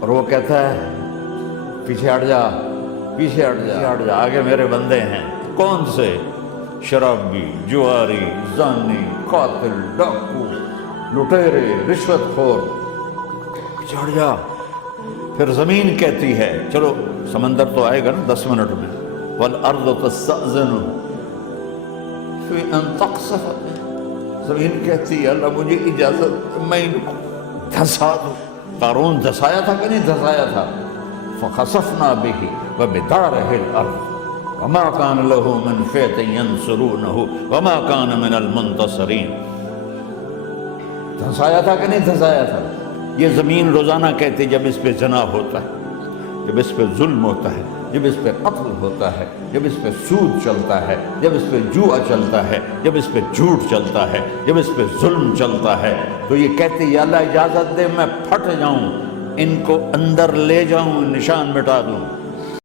اور وہ کہتا ہے پیچھے ہٹ جا، پیچھے ہٹ جا، ہٹ جا، آگے میرے بندے ہیں۔ کون سے؟ شرابی، جواری، زانی، قاتل، ڈاکو، لٹیرے، رشوت خور، پیچھے ہٹ جا۔ پھر زمین کہتی ہے، چلو سمندر تو آئے گا نا 10 منٹ میں، والارض تستأذن فی ان تقصف، زمین کہتی ہے اللہ مجھے اجازت، میں ان کو دھسا دوں۔ قارون دھسایا تھا کہ نہیں دھسایا تھا؟ فخسفنا به وبداره الارض وما كان له من فئة ينصرونه وما كان من المنتصرین۔ دھسایا تھا کہ نہیں دھسایا تھا؟ یہ زمین روزانہ کہتے جب اس پہ زنا ہوتا ہے، جب اس پہ ظلم ہوتا ہے، جب اس پہ قتل ہوتا ہے، جب اس پہ سود چلتا ہے، جب اس پہ جوا چلتا ہے، جب اس پہ جھوٹ چلتا ہے، جب اس پہ ظلم چلتا ہے، تو یہ کہتے یا اللہ اجازت دے میں پھٹ جاؤں، ان کو اندر لے جاؤں، نشان مٹا دوں۔